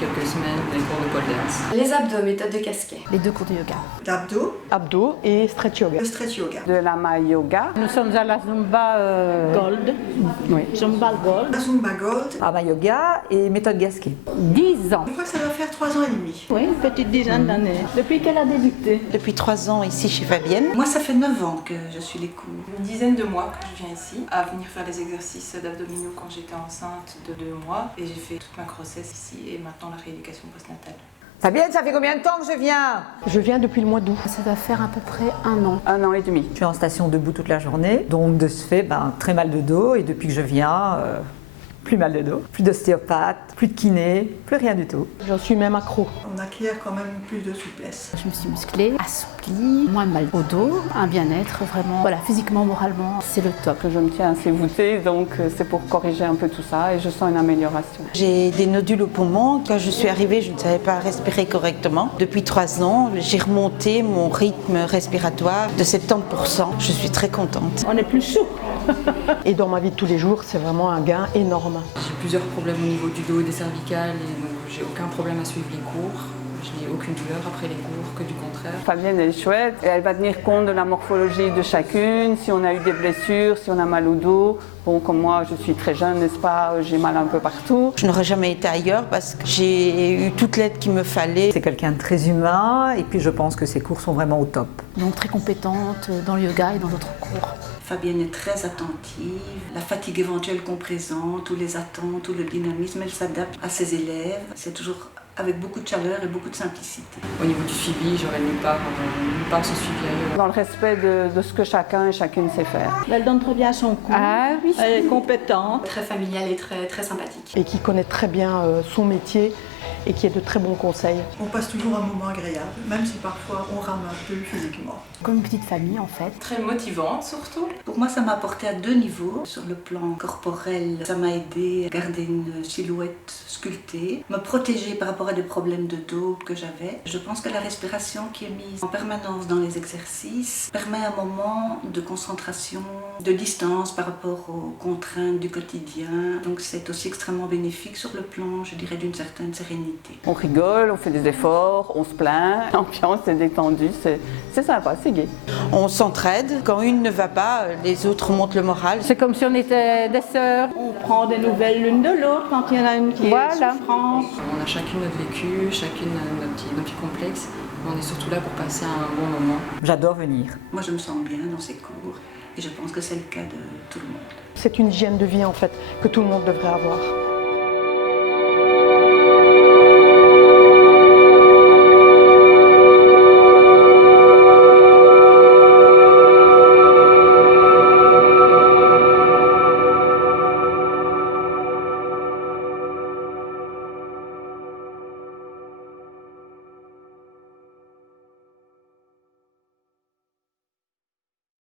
quelques semaines les cours de pole dance. Les abdos, méthode de casquet. Les 2 cours de yoga. Abdos et stretch yoga. Le stretch yoga. De la maille yoga. Nous sommes à la Zumba Gold. Oui. Zumba Gold. La Zumba Gold. Ama yoga et méthode gasquet. 10 ans. Je crois que ça va faire 3 ans et demi. Oui, une petite dizaine d'années. Depuis qu'elle a débuté. Depuis 3 ans ici chez Fabienne. Moi, ça fait 9 ans que je suis les cours. Une dizaine de mois que je viens ici, à venir faire des exercices d'abdominaux quand j'étais enceinte de 2 mois. Et j'ai fait toute ma grossesse ici et maintenant la rééducation postnatale. Fabienne, ça fait combien de temps que je viens? Je viens depuis le mois d'août. Ça va faire à peu près 1 an. 1 an et demi. Je suis en station debout toute la journée, donc de ce fait, très mal de dos. Et depuis que je viens, plus mal de dos, plus d'ostéopathe, plus de kiné, plus rien du tout. J'en suis même accro. On acquiert quand même plus de souplesse. Je me suis musclée, assouplie, moins de mal au dos, un bien-être vraiment. Voilà, physiquement, moralement, c'est le top. Je me tiens assez voûtée, donc c'est pour corriger un peu tout ça et je sens une amélioration. J'ai des nodules au poumon. Quand je suis arrivée, je ne savais pas respirer correctement. Depuis 3 ans, j'ai remonté mon rythme respiratoire de 70%. Je suis très contente. On est plus souple. Et dans ma vie de tous les jours, c'est vraiment un gain énorme. J'ai plusieurs problèmes au niveau du dos et des cervicales et donc j'ai aucun problème à suivre les cours. Je n'ai aucune douleur après les cours, que du contraire. Fabienne elle est chouette et elle va tenir compte de la morphologie de chacune, si on a eu des blessures, si on a mal au dos. Bon, comme moi, je suis très jeune, n'est-ce pas, j'ai mal un peu partout. Je n'aurais jamais été ailleurs parce que j'ai eu toute l'aide qu'il me fallait. C'est quelqu'un de très humain et puis je pense que ses cours sont vraiment au top. Donc très compétente dans le yoga et dans d'autres cours. Fabienne est très attentive. La fatigue éventuelle qu'on présente, ou les attentes, ou le dynamisme, elle s'adapte à ses élèves. C'est toujours avec beaucoup de chaleur et beaucoup de simplicité. Au niveau du suivi, j'aurais nulle part ce suivi ailleurs. Dans le respect de ce que chacun et chacune sait faire. Elle donne très bien son cours. Ah oui. Elle est compétente. Très familiale et très sympathique. Et qui connaît très bien son métier et qui a de très bons conseils. On passe toujours un moment agréable, même si parfois on rame un peu physiquement. Comme une petite famille en fait. Très motivante surtout. Pour moi, ça m'a apporté à 2 niveaux. Sur le plan corporel, ça m'a aidé à garder une silhouette sculptée, me protéger par rapport à des problèmes de dos que j'avais. Je pense que la respiration qui est mise en permanence dans les exercices permet un moment de concentration, de distance par rapport aux contraintes du quotidien. Donc c'est aussi extrêmement bénéfique sur le plan, je dirais, d'une certaine sérénité. On rigole, on fait des efforts, on se plaint, l'ambiance est détendue, c'est sympa, c'est gai. On s'entraide. Quand une ne va pas, les autres montent le moral. C'est comme si on était des sœurs. On prend des nouvelles l'une de l'autre quand il y en a une qui est souffrante. On a chacune notre vécu, chacune nos petits complexes. Mais on est surtout là pour passer un bon moment. J'adore venir. Moi, je me sens bien dans ces cours et je pense que c'est le cas de tout le monde. C'est une hygiène de vie en fait que tout le monde devrait avoir.